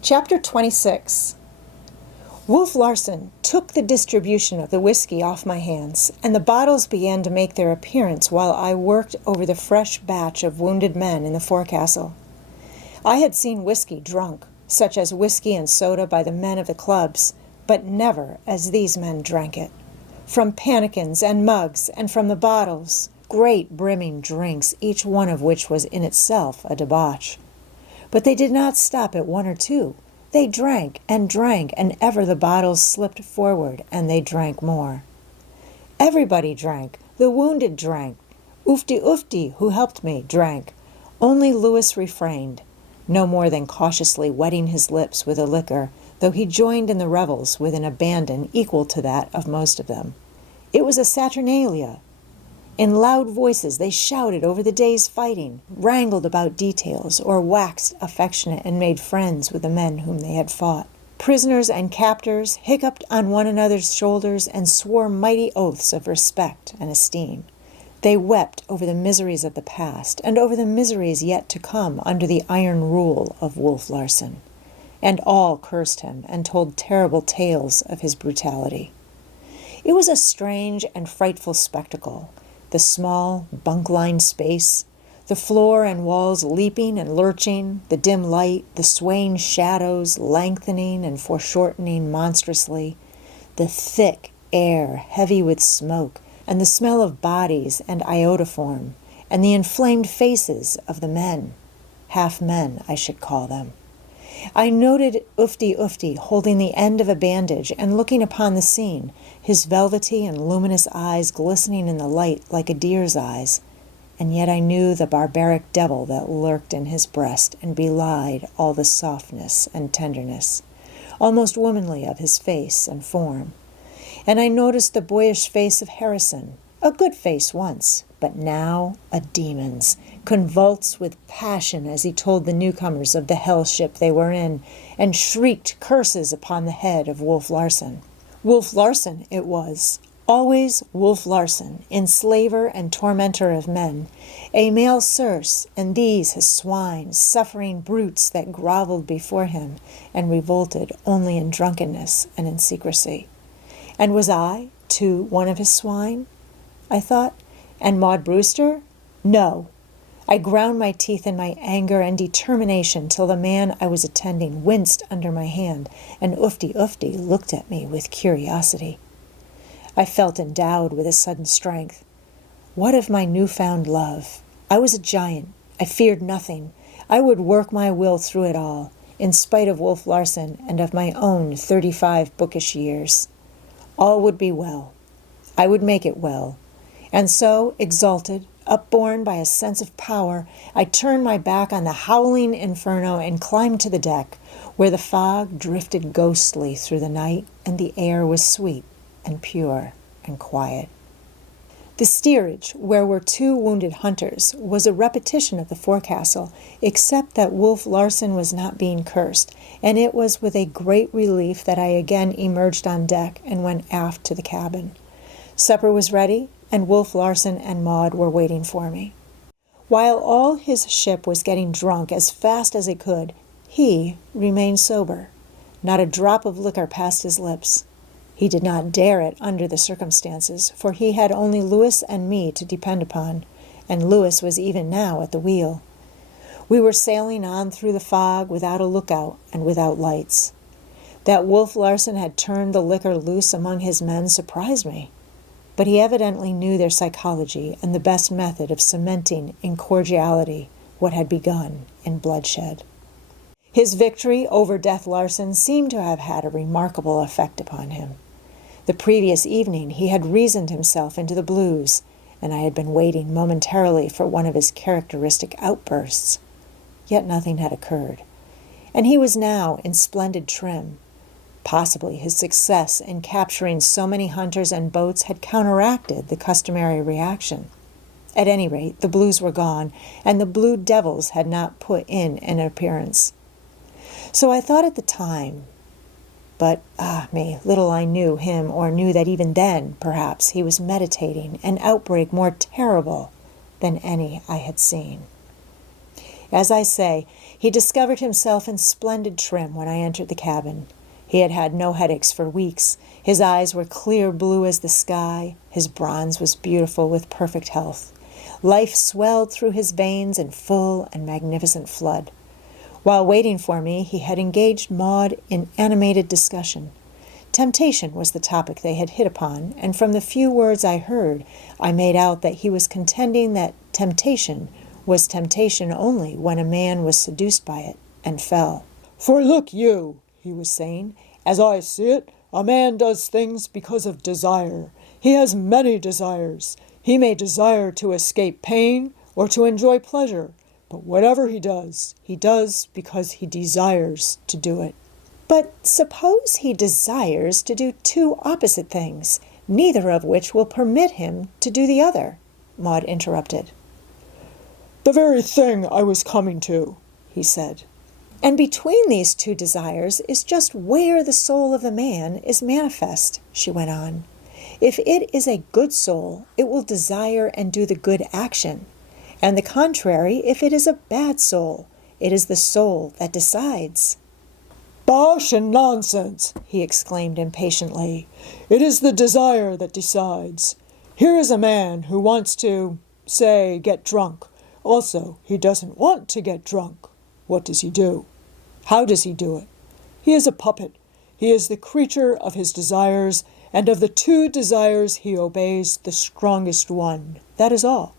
Chapter 26. Wolf Larson took the distribution of the whiskey off my hands, and the bottles began to make their appearance while I worked over the fresh batch of wounded men in the forecastle. I had seen whiskey drunk, such as whiskey and soda by the men of the clubs, but never as these men drank it. From pannikins and mugs, and from the bottles, great brimming drinks, each one of which was in itself a debauch. But they did not stop at one or two. They drank, and ever the bottles slipped forward, and they drank more. Everybody drank. The wounded drank. Ufti, who helped me, drank. Only Louis refrained, no more than cautiously wetting his lips with the liquor, though he joined in the revels with an abandon equal to that of most of them. It was a saturnalia. In loud voices they shouted over the day's fighting, wrangled about details, or waxed affectionate and made friends with the men whom they had fought. Prisoners and captors hiccuped on one another's shoulders and swore mighty oaths of respect and esteem. They wept over the miseries of the past and over the miseries yet to come under the iron rule of Wolf Larson. And all cursed him and told terrible tales of his brutality. It was a strange and frightful spectacle. The small, bunk-lined space, the floor and walls leaping and lurching, the dim light, the swaying shadows lengthening and foreshortening monstrously, the thick air heavy with smoke, and the smell of bodies and iodoform, and the inflamed faces of the men, half men I should call them. I noted Ufti holding the end of a bandage and looking upon the scene, his velvety and luminous eyes glistening in the light like a deer's eyes, and yet I knew the barbaric devil that lurked in his breast and belied all the softness and tenderness, almost womanly, of his face and form. And I noticed the boyish face of Harrison, a good face once, but now a demon's, convulsed with passion as he told the newcomers of the hell ship they were in, and shrieked curses upon the head of Wolf Larson. Wolf Larson it was, always Wolf Larson, enslaver and tormentor of men, a male Circe, and these his swine, suffering brutes that groveled before him and revolted only in drunkenness and in secrecy. And was I, too, one of his swine? I thought. And Maud Brewster? No. I ground my teeth in my anger and determination till the man I was attending winced under my hand, and Ufti looked at me with curiosity. I felt endowed with a sudden strength. What of my newfound love? I was a giant. I feared nothing. I would work my will through it all, in spite of Wolf Larson and of my own 35 bookish years. All would be well. I would make it well. And so, exalted, upborne by a sense of power, I turned my back on the howling inferno and climbed to the deck, where the fog drifted ghostly through the night and the air was sweet and pure and quiet. The steerage, where were 2 wounded hunters, was a repetition of the forecastle, except that Wolf Larson was not being cursed, and it was with a great relief that I again emerged on deck and went aft to the cabin. Supper was ready, and Wolf Larson and Maud were waiting for me. While all his ship was getting drunk as fast as it could, he remained sober. Not a drop of liquor passed his lips. He did not dare it under the circumstances, for he had only Louis and me to depend upon, and Louis was even now at the wheel. We were sailing on through the fog without a lookout and without lights. That Wolf Larson had turned the liquor loose among his men surprised me, but he evidently knew their psychology and the best method of cementing in cordiality what had begun in bloodshed. His victory over Death Larson seemed to have had a remarkable effect upon him. The previous evening he had reasoned himself into the blues, and I had been waiting momentarily for one of his characteristic outbursts. Yet nothing had occurred, and he was now in splendid trim. Possibly his success in capturing so many hunters and boats had counteracted the customary reaction. At any rate, the blues were gone, and the blue devils had not put in an appearance. So I thought at the time, but, me, little I knew him, or knew that even then, perhaps, he was meditating an outbreak more terrible than any I had seen. As I say, he discovered himself in splendid trim when I entered the cabin. He had had no headaches for weeks. His eyes were clear blue as the sky. His bronze was beautiful with perfect health. Life swelled through his veins in full and magnificent flood. While waiting for me, he had engaged Maud in animated discussion. Temptation was the topic they had hit upon, and from the few words I heard, I made out that he was contending that temptation was temptation only when a man was seduced by it and fell. "For look you," he was saying, "as I see it, a man does things because of desire. He has many desires. He may desire to escape pain or to enjoy pleasure, but whatever he does because he desires to do it." But suppose he desires to do two opposite things, neither of which will permit him to do the other, Maud interrupted. "The very thing I was coming to," he said. And between these two desires is just where the soul of the man is manifest, she went on. If it is a good soul, it will desire and do the good action. And the contrary, if it is a bad soul, it is the soul that decides. "Bosh and nonsense," he exclaimed impatiently. "It is the desire that decides. Here is a man who wants to, say, get drunk. Also, he doesn't want to get drunk. What does he do? How does he do it? He is a puppet. He is the creature of his desires, and of the two desires he obeys the strongest one. That is all.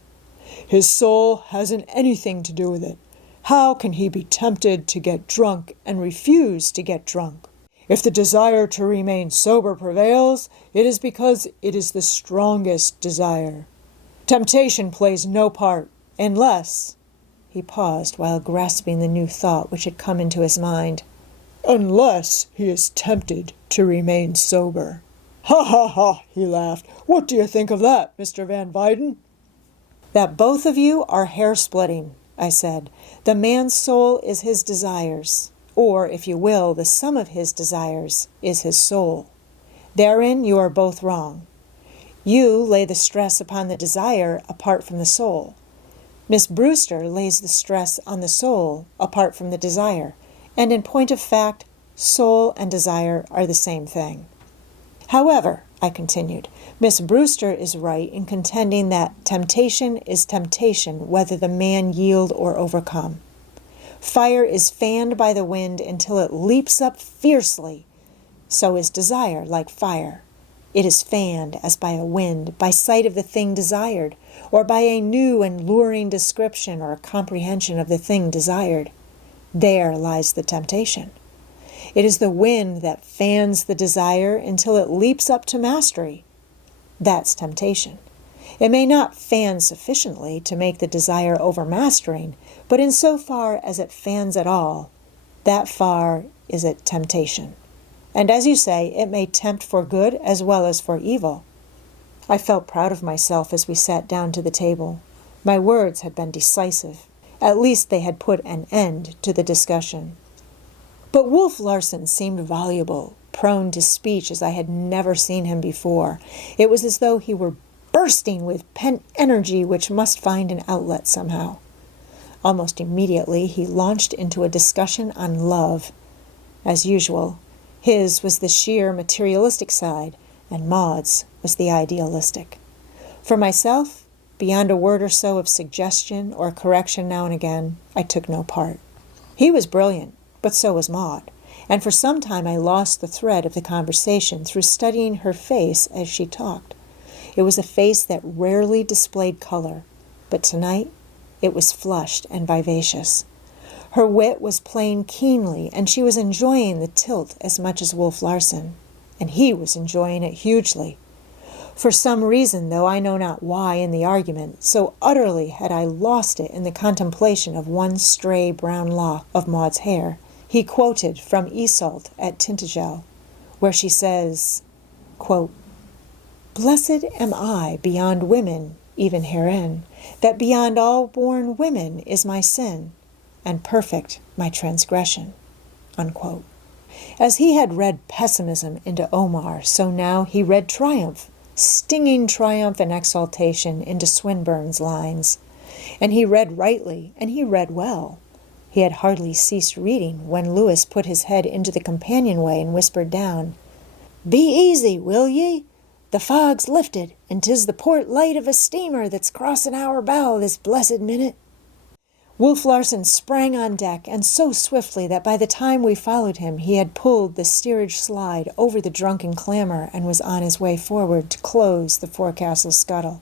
His soul hasn't anything to do with it. How can he be tempted to get drunk and refuse to get drunk? If the desire to remain sober prevails, it is because it is the strongest desire. Temptation plays no part, unless—" he paused while grasping the new thought which had come into his mind, "unless he is tempted to remain sober." "Ha, ha, ha," he laughed. "What do you think of that, Mr. Van Weyden?" "That both of you are hair-splitting," I said. "The man's soul is his desires, or, if you will, the sum of his desires is his soul. Therein you are both wrong. You lay the stress upon the desire apart from the soul. Miss Brewster lays the stress on the soul apart from the desire, and in point of fact, soul and desire are the same thing. However," I continued, "Miss Brewster is right in contending that temptation is temptation whether the man yield or overcome. Fire is fanned by the wind until it leaps up fiercely. So is desire like fire. It is fanned as by a wind, by sight of the thing desired, or by a new and luring description or comprehension of the thing desired. There lies the temptation. It is the wind that fans the desire until it leaps up to mastery. That's temptation. It may not fan sufficiently to make the desire overmastering, but insofar as it fans at all, that far is it temptation. And as you say, it may tempt for good as well as for evil." I felt proud of myself as we sat down to the table. My words had been decisive. At least they had put an end to the discussion. But Wolf Larson seemed voluble, prone to speech as I had never seen him before. It was as though he were bursting with pent energy which must find an outlet somehow. Almost immediately he launched into a discussion on love. As usual, his was the sheer materialistic side, and Maud's was the idealistic. For myself, beyond a word or so of suggestion or correction now and again, I took no part. He was brilliant, but so was Maud, and for some time I lost the thread of the conversation through studying her face as she talked. It was a face that rarely displayed color, but tonight it was flushed and vivacious. Her wit was playing keenly, and she was enjoying the tilt as much as Wolf Larson, and he was enjoying it hugely. For some reason, though I know not why in the argument, so utterly had I lost it in the contemplation of one stray brown lock of Maud's hair, he quoted from Iseult at Tintagel, where she says, quote, "Blessed am I beyond women, even herein, that beyond all born women is my sin, and perfect my transgression." Unquote. As he had read pessimism into Omar, so now he read triumph, stinging triumph and exaltation into Swinburne's lines. And he read rightly, and he read well. He had hardly ceased reading when Lewis put his head into the companionway and whispered down, "Be easy, will ye? The fog's lifted, and 'tis the port light of a steamer that's crossin' our bow this blessed minute." Wolf Larson sprang on deck, and so swiftly that by the time we followed him he had pulled the steerage slide over the drunken clamor and was on his way forward to close the forecastle scuttle.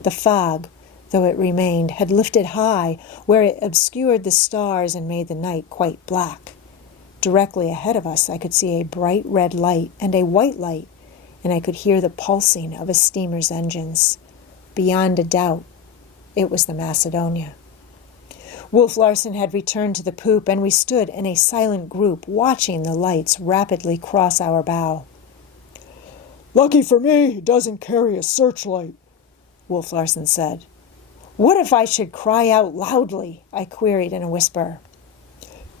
The fog, though it remained, had lifted high, where it obscured the stars and made the night quite black. Directly ahead of us I could see a bright red light and a white light, and I could hear the pulsing of a steamer's engines. Beyond a doubt, it was the Macedonia. Wolf Larson had returned to the poop, and we stood in a silent group, watching the lights rapidly cross our bow. "Lucky for me, he doesn't carry a searchlight," Wolf Larson said. "What if I should cry out loudly?" I queried in a whisper.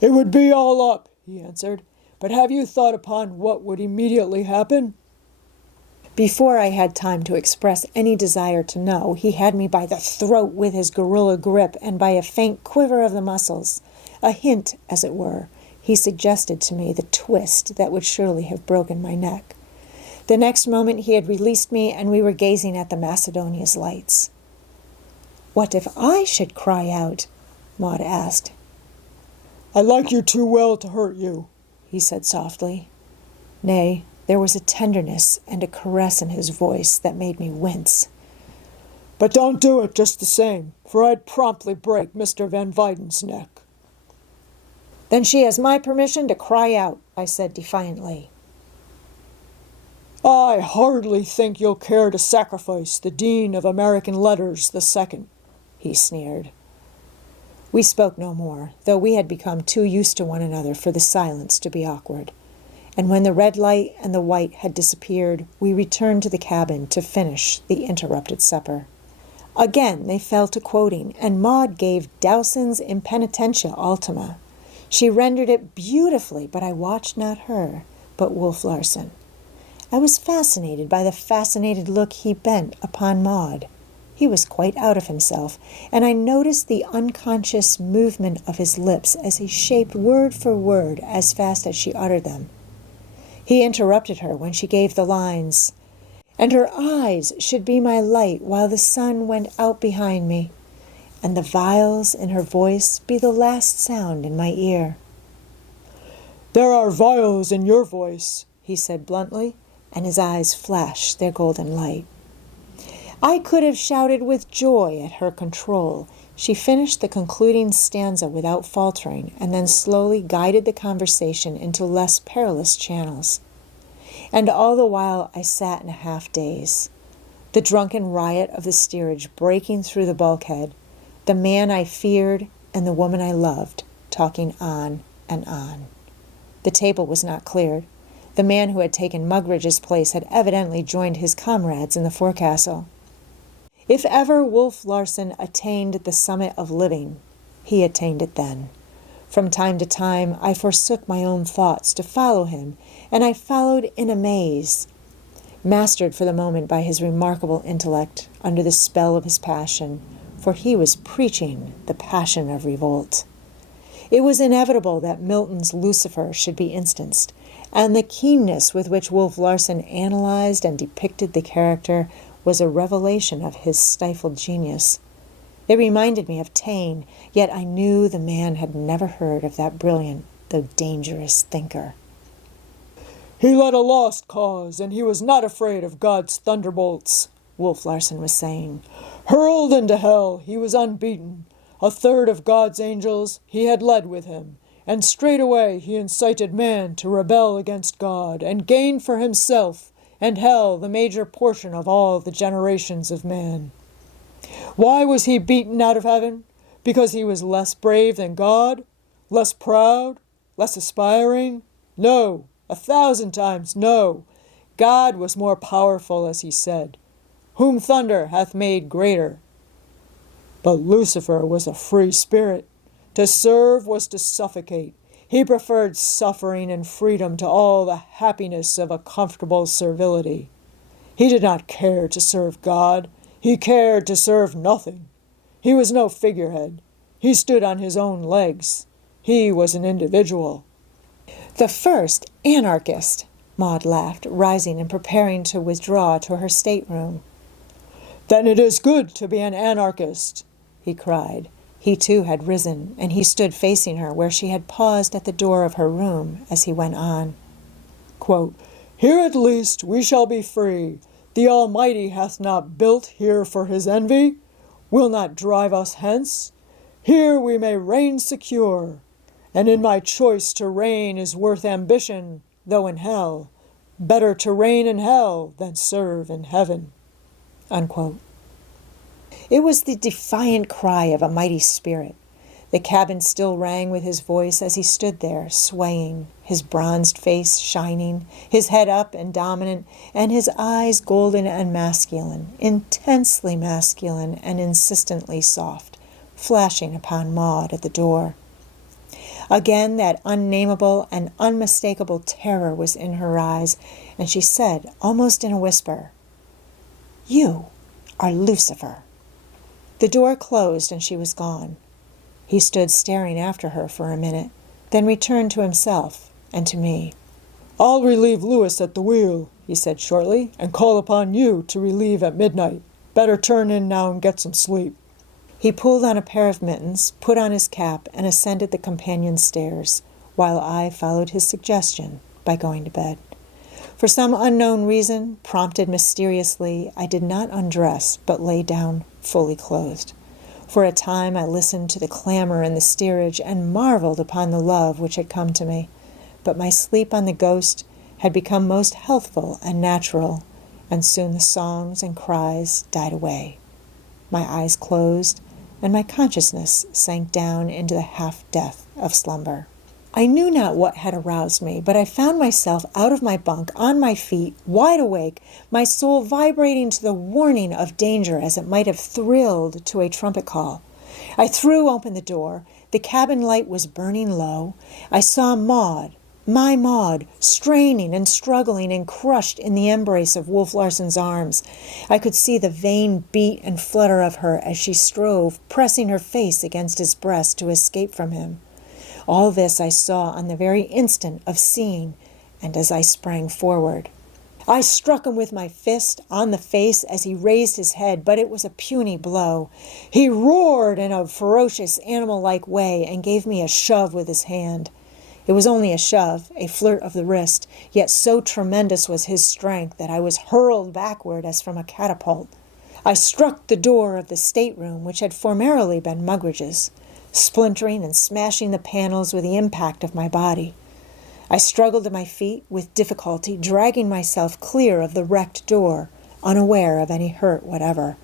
"It would be all up," he answered. "But have you thought upon what would immediately happen?" Before I had time to express any desire to know, he had me by the throat with his gorilla grip, and by a faint quiver of the muscles, a hint, as it were, he suggested to me the twist that would surely have broken my neck. The next moment he had released me, and we were gazing at the Macedonia's lights. "What if I should cry out?" Maud asked. "I like you too well to hurt you," he said softly. Nay, there was a tenderness and a caress in his voice that made me wince. "But don't do it just the same, for I'd promptly break Mr. Van Weyden's neck." "Then she has my permission to cry out," I said defiantly. "I hardly think you'll care to sacrifice the Dean of American Letters II, he sneered. We spoke no more, though we had become too used to one another for the silence to be awkward. And when the red light and the white had disappeared, we returned to the cabin to finish the interrupted supper. Again they fell to quoting, and Maud gave Dowson's Impenitentia Ultima. She rendered it beautifully, but I watched not her, but Wolf Larson. I was fascinated by the fascinated look he bent upon Maud. He was quite out of himself, and I noticed the unconscious movement of his lips as he shaped word for word as fast as she uttered them. He interrupted her when she gave the lines, "And her eyes should be my light while the sun went out behind me, and the viols in her voice be the last sound in my ear." "There are viols in your voice," he said bluntly, and his eyes flashed their golden light. I could have shouted with joy at her control. She finished the concluding stanza without faltering, and then slowly guided the conversation into less perilous channels. And all the while I sat in a half-daze. The drunken riot of the steerage breaking through the bulkhead, the man I feared and the woman I loved, talking on and on. The table was not cleared. The man who had taken Mugridge's place had evidently joined his comrades in the forecastle. If ever Wolf Larson attained the summit of living, he attained it then. From time to time I forsook my own thoughts to follow him, and I followed in a maze, mastered for the moment by his remarkable intellect, under the spell of his passion, for he was preaching the passion of revolt. It was inevitable that Milton's Lucifer should be instanced, and the keenness with which Wolf Larson analyzed and depicted the character was a revelation of his stifled genius. It reminded me of Taine, yet I knew the man had never heard of that brilliant, though dangerous, thinker. "He led a lost cause, and he was not afraid of God's thunderbolts," Wolf Larson was saying. "Hurled into hell, he was unbeaten. A third of God's angels he had led with him, and straightway he incited man to rebel against God, and gained for himself and hell the major portion of all the generations of man. Why was he beaten out of heaven? Because he was less brave than God? Less proud? Less aspiring? No, 1,000 times no. God was more powerful, as he said, whom thunder hath made greater. But Lucifer was a free spirit. To serve was to suffocate. He preferred suffering and freedom to all the happiness of a comfortable servility. He did not care to serve God. He cared to serve nothing. He was no figurehead. He stood on his own legs. He was an individual. The first anarchist, Maud laughed, rising and preparing to withdraw to her stateroom. Then it is good to be an anarchist, he cried. He too had risen, and he stood facing her where she had paused at the door of her room as he went on. Quote, Here at least we shall be free. The Almighty hath not built here for his envy, will not drive us hence. Here we may reign secure, and in my choice to reign is worth ambition, though in hell. Better to reign in hell than serve in heaven. Unquote. It was the defiant cry of a mighty spirit. The cabin still rang with his voice as he stood there, swaying, his bronzed face shining, his head up and dominant, and his eyes golden and masculine, intensely masculine and insistently soft, flashing upon Maud at the door. Again that unnameable and unmistakable terror was in her eyes, and she said, almost in a whisper, You are Lucifer. The door closed and she was gone. He stood staring after her for a minute, then returned to himself and to me. I'll relieve Lewis at the wheel, he said shortly, and call upon you to relieve at midnight. Better turn in now and get some sleep. He pulled on a pair of mittens, put on his cap, and ascended the companion stairs, while I followed his suggestion by going to bed. For some unknown reason, prompted mysteriously, I did not undress, but lay down fully clothed. For a time I listened to the clamor in the steerage and marveled upon the love which had come to me. But my sleep on the Ghost had become most healthful and natural, and soon the songs and cries died away. My eyes closed, and my consciousness sank down into the half-death of slumber. I knew not what had aroused me, but I found myself out of my bunk, on my feet, wide awake, my soul vibrating to the warning of danger as it might have thrilled to a trumpet call. I threw open the door. The cabin light was burning low. I saw Maud, my Maud, straining and struggling and crushed in the embrace of Wolf Larson's arms. I could see the vain beat and flutter of her as she strove, pressing her face against his breast to escape from him. All this I saw on the very instant of seeing, and as I sprang forward. I struck him with my fist on the face as he raised his head, but it was a puny blow. He roared in a ferocious, animal-like way and gave me a shove with his hand. It was only a shove, a flirt of the wrist, yet so tremendous was his strength that I was hurled backward as from a catapult. I struck the door of the stateroom, which had formerly been Muggeridge's, splintering and smashing the panels with the impact of my body. I struggled to my feet with difficulty, dragging myself clear of the wrecked door, unaware of any hurt whatever.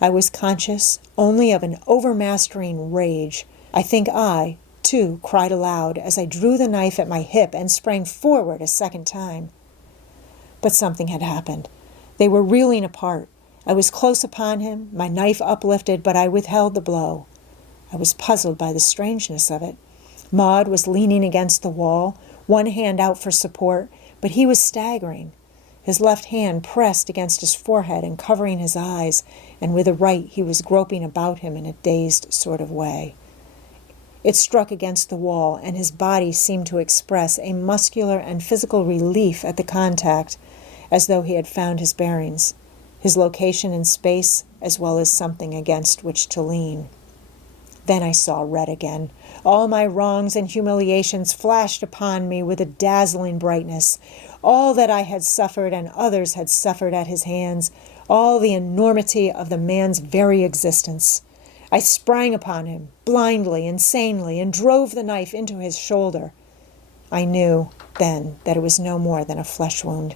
I was conscious only of an overmastering rage. I think I, too, cried aloud as I drew the knife at my hip and sprang forward a second time. But something had happened. They were reeling apart. I was close upon him, my knife uplifted, but I withheld the blow. I was puzzled by the strangeness of it. Maud was leaning against the wall, one hand out for support, but he was staggering. His left hand pressed against his forehead and covering his eyes, and with the right he was groping about him in a dazed sort of way. It struck against the wall, and his body seemed to express a muscular and physical relief at the contact, as though he had found his bearings, his location in space, as well as something against which to lean. Then I saw red again. All my wrongs and humiliations flashed upon me with a dazzling brightness. All that I had suffered and others had suffered at his hands, all the enormity of the man's very existence. I sprang upon him, blindly, insanely, and drove the knife into his shoulder. I knew, then, that it was no more than a flesh wound.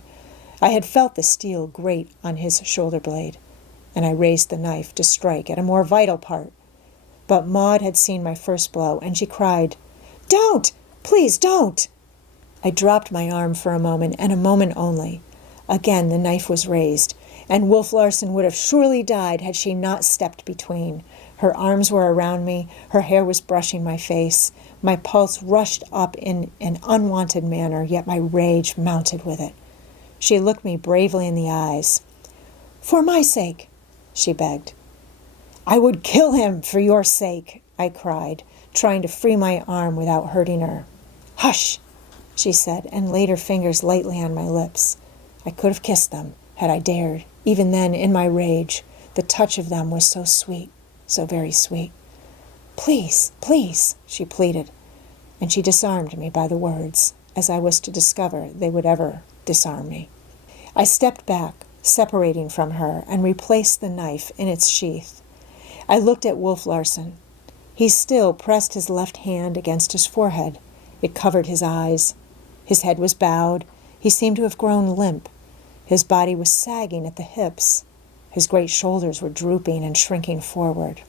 I had felt the steel grate on his shoulder blade, and I raised the knife to strike at a more vital part. But Maud had seen my first blow, and she cried, "Don't! Please don't!" I dropped my arm for a moment, and a moment only. Again the knife was raised, and Wolf Larson would have surely died had she not stepped between. Her arms were around me, her hair was brushing my face. My pulse rushed up in an unwanted manner, yet my rage mounted with it. She looked me bravely in the eyes. "For my sake," she begged. I would kill him for your sake, I cried, trying to free my arm without hurting her. Hush, she said, and laid her fingers lightly on my lips. I could have kissed them, had I dared. Even then, in my rage, the touch of them was so sweet, so very sweet. Please, please, she pleaded, and she disarmed me by the words, as I was to discover they would ever disarm me. I stepped back, separating from her, and replaced the knife in its sheath. I looked at Wolf Larson. He still pressed his left hand against his forehead. It covered his eyes. His head was bowed. He seemed to have grown limp. His body was sagging at the hips. His great shoulders were drooping and shrinking forward.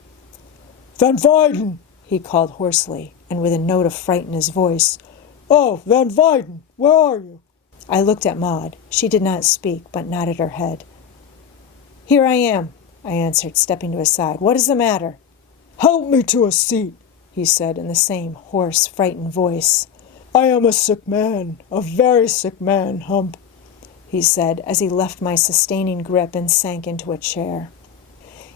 Van Weyden, he called hoarsely, and with a note of fright in his voice. Oh, Van Weyden, where are you? I looked at Maud. She did not speak, but nodded her head. Here I am, I answered, stepping to his side. What is the matter? Help me to a seat, he said in the same hoarse, frightened voice. I am a sick man, a very sick man, Hump, he said as he left my sustaining grip and sank into a chair.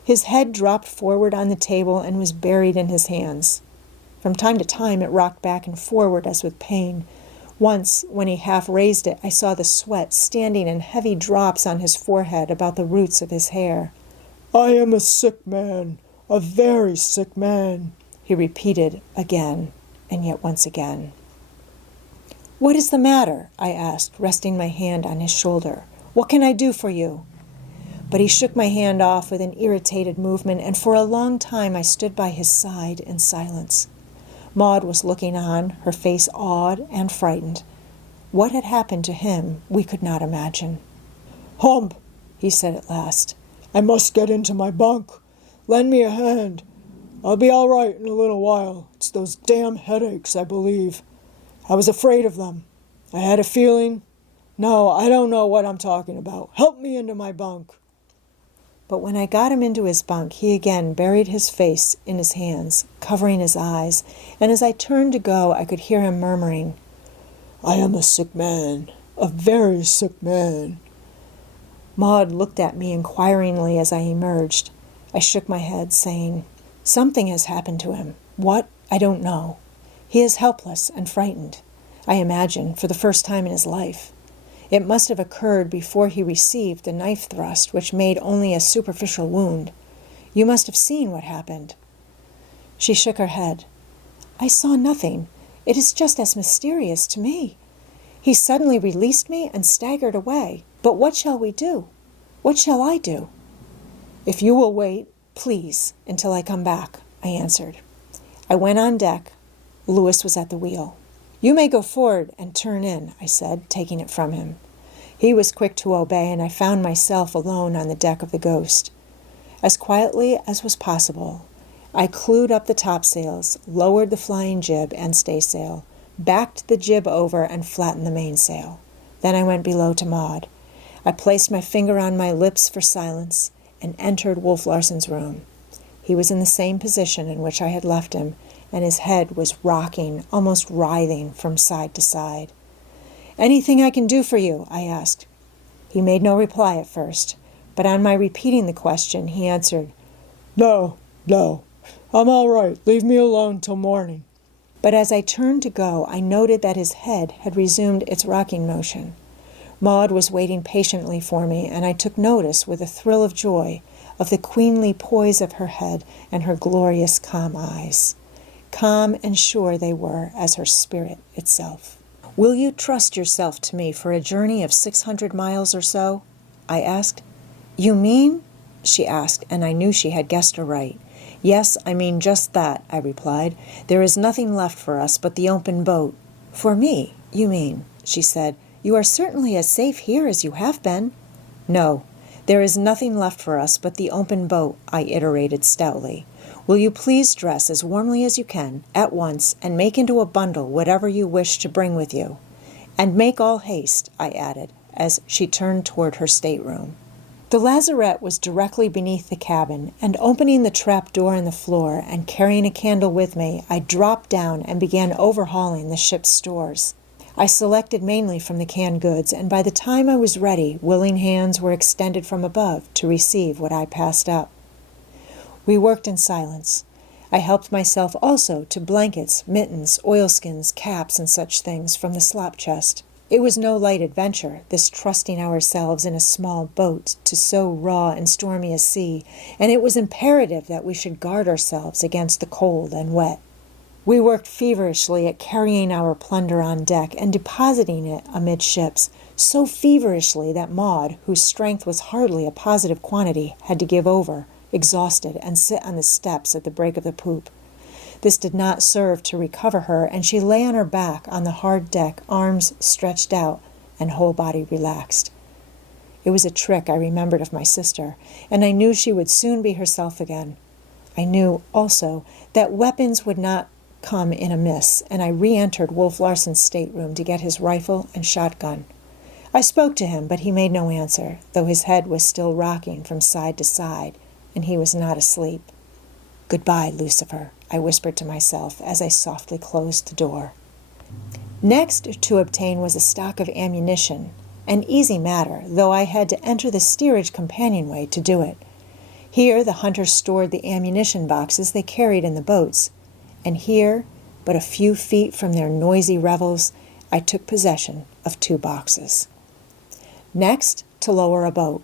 His head dropped forward on the table and was buried in his hands. From time to time it rocked back and forward as with pain. Once, when he half raised it, I saw the sweat standing in heavy drops on his forehead about the roots of his hair. I am a sick man, a very sick man, he repeated again, and yet once again. What is the matter? I asked, resting my hand on his shoulder. What can I do for you? But he shook my hand off with an irritated movement, and for a long time I stood by his side in silence. Maud was looking on, her face awed and frightened. What had happened to him we could not imagine. Hump, he said at last. I must get into my bunk. Lend me a hand. I'll be all right in a little while. It's those damn headaches, I believe. I was afraid of them. I had a feeling. No, I don't know what I'm talking about. Help me into my bunk. But when I got him into his bunk, he again buried his face in his hands, covering his eyes, and as I turned to go, I could hear him murmuring, I am a sick man, a very sick man. Maud looked at me inquiringly as I emerged. I shook my head, saying, Something has happened to him. What? I don't know. He is helpless and frightened, I imagine, for the first time in his life. It must have occurred before he received the knife thrust, which made only a superficial wound. You must have seen what happened. She shook her head. I saw nothing. It is just as mysterious to me. He suddenly released me and staggered away. But what shall we do? What shall I do? If you will wait, please, until I come back, I answered. I went on deck. Lewis was at the wheel. You may go forward and turn in, I said, taking it from him. He was quick to obey, and I found myself alone on the deck of the Ghost. As quietly as was possible, I clewed up the topsails, lowered the flying jib and staysail, backed the jib over, and flattened the mainsail. Then I went below to Maud. I placed my finger on my lips for silence and entered Wolf Larson's room. He was in the same position in which I had left him, and his head was rocking, almost writhing from side to side. Anything I can do for you? I asked. He made no reply at first, but on my repeating the question, he answered, No, I'm all right. Leave me alone till morning. But as I turned to go, I noted that his head had resumed its rocking motion. Maud was waiting patiently for me, and I took notice with a thrill of joy of the queenly poise of her head and her glorious calm eyes. Calm and sure they were as her spirit itself. Will you trust yourself to me for a journey of 600 miles or so? I asked. You mean? She asked, and I knew she had guessed aright. Yes, I mean just that, I replied. There is nothing left for us but the open boat. For me, you mean, she said. You are certainly as safe here as you have been. No, there is nothing left for us but the open boat, I iterated stoutly. Will you please dress as warmly as you can, at once, and make into a bundle whatever you wish to bring with you? And make all haste, I added, as she turned toward her stateroom. The lazarette was directly beneath the cabin, and opening the trap door in the floor and carrying a candle with me, I dropped down and began overhauling the ship's stores. I selected mainly from the canned goods, and by the time I was ready, willing hands were extended from above to receive what I passed up. We worked in silence. I helped myself also to blankets, mittens, oilskins, caps, and such things from the slop chest. It was no light adventure, this trusting ourselves in a small boat to so raw and stormy a sea, and it was imperative that we should guard ourselves against the cold and wet. We worked feverishly at carrying our plunder on deck and depositing it amidships, so feverishly that Maud, whose strength was hardly a positive quantity, had to give over, exhausted, and sit on the steps at the break of the poop. This did not serve to recover her, and she lay on her back on the hard deck, arms stretched out and whole body relaxed. It was a trick I remembered of my sister, and I knew she would soon be herself again. I knew, also, that weapons would not come in a miss, and I re-entered Wolf Larson's stateroom to get his rifle and shotgun. I spoke to him, but he made no answer, though his head was still rocking from side to side, and he was not asleep. "Goodbye, Lucifer," I whispered to myself as I softly closed the door. Next to obtain was a stock of ammunition, an easy matter, though I had to enter the steerage companionway to do it. Here the hunters stored the ammunition boxes they carried in the boats, and here, but a few feet from their noisy revels, I took possession of 2 boxes. Next, to lower a boat.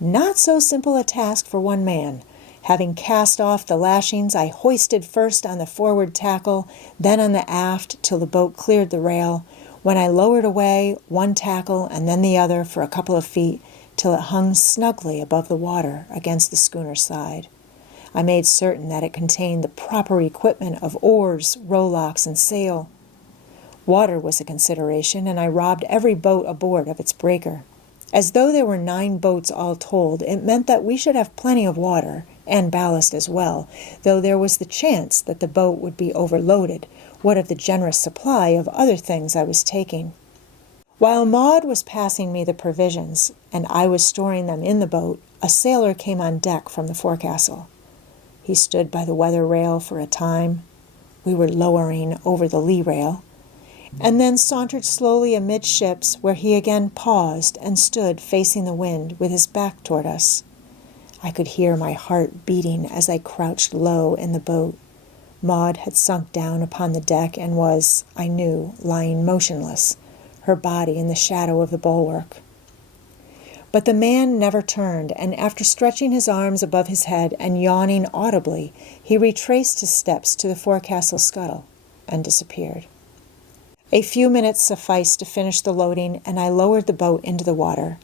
Not so simple a task for one man. Having cast off the lashings, I hoisted first on the forward tackle, then on the aft till the boat cleared the rail, when I lowered away one tackle and then the other for a couple of feet till it hung snugly above the water against the schooner's side. I made certain that it contained the proper equipment of oars, rowlocks, and sail. Water was a consideration, and I robbed every boat aboard of its breaker. As though there were 9 boats all told, it meant that we should have plenty of water, and ballast as well, though there was the chance that the boat would be overloaded, what of the generous supply of other things I was taking. While Maud was passing me the provisions, and I was storing them in the boat, a sailor came on deck from the forecastle. He stood by the weather rail for a time. We were lowering over the lee rail, and then sauntered slowly amidships, where he again paused and stood facing the wind with his back toward us. I could hear my heart beating as I crouched low in the boat. Maud had sunk down upon the deck and was, I knew, lying motionless, her body in the shadow of the bulwark. But the man never turned, and after stretching his arms above his head and yawning audibly, he retraced his steps to the forecastle scuttle and disappeared. A few minutes sufficed to finish the loading, and I lowered the boat into the water.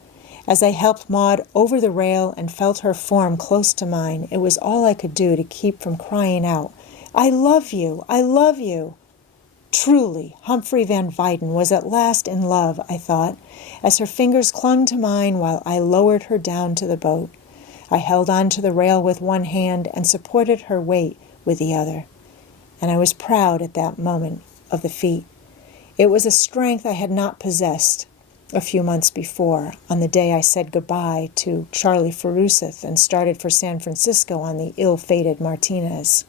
As I helped Maud over the rail and felt her form close to mine, it was all I could do to keep from crying out, "I love you! I love you!" Truly, Humphrey Van Weyden was at last in love, I thought, as her fingers clung to mine while I lowered her down to the boat. I held on to the rail with one hand and supported her weight with the other, and I was proud at that moment of the feat. It was a strength I had not possessed a few months before, on the day I said goodbye to Charlie Feruseth and started for San Francisco on the ill-fated Martinez.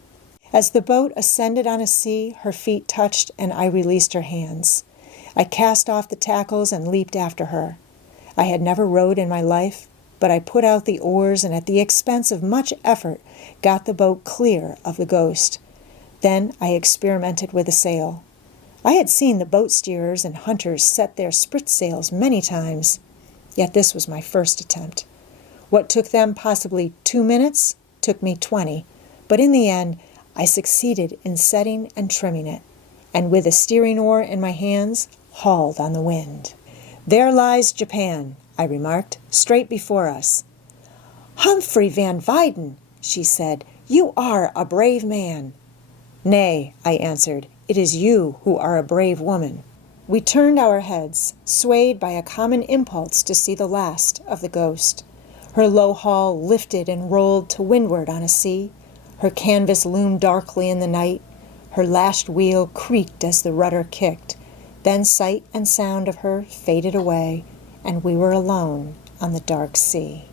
As the boat ascended on a sea, her feet touched and I released her hands. I cast off the tackles and leaped after her. I had never rowed in my life, but I put out the oars and at the expense of much effort got the boat clear of the Ghost. Then I experimented with a sail. I had seen the boat steerers and hunters set their sprit sails many times, yet this was my first attempt. What took them possibly 2 minutes took me 20, but in the end I succeeded in setting and trimming it, and with a steering oar in my hands, hauled on the wind. "There lies Japan," I remarked, "straight before us." "Humphrey Van Weyden," she said, "you are a brave man." "Nay," I answered, "it is you who are a brave woman." We turned our heads, swayed by a common impulse to see the last of the Ghost. Her low hull lifted and rolled to windward on a sea. Her canvas loomed darkly in the night. Her lashed wheel creaked as the rudder kicked. Then sight and sound of her faded away, and we were alone on the dark sea.